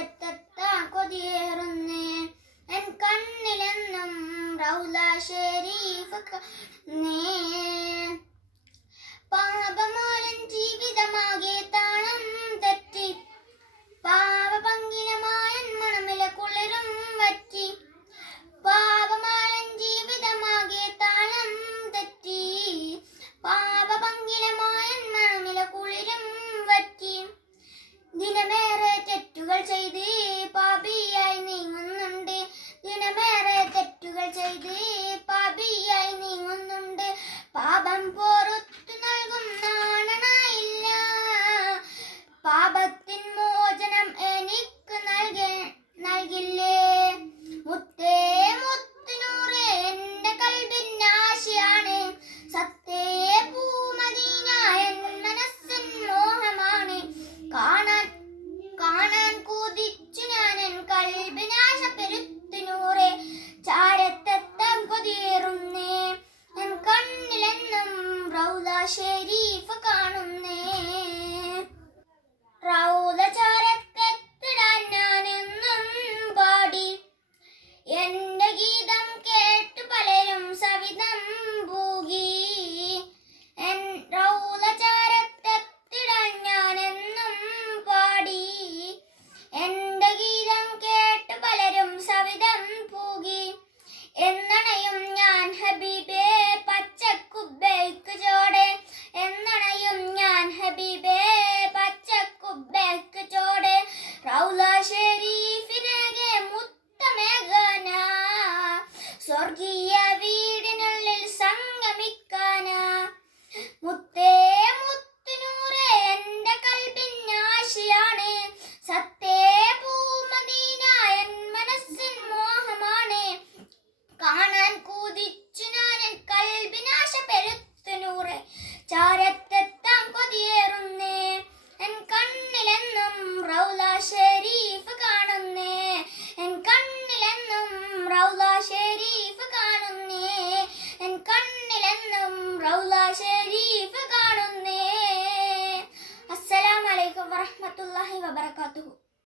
ലോകത്തെത്താൻ കൊതിയേറുന്നേ. N കണ്ണിലെന്നും റൗല Sharif പാപമോലൻ ജീവിതമാകെ താ Georgie. wabarakatuh.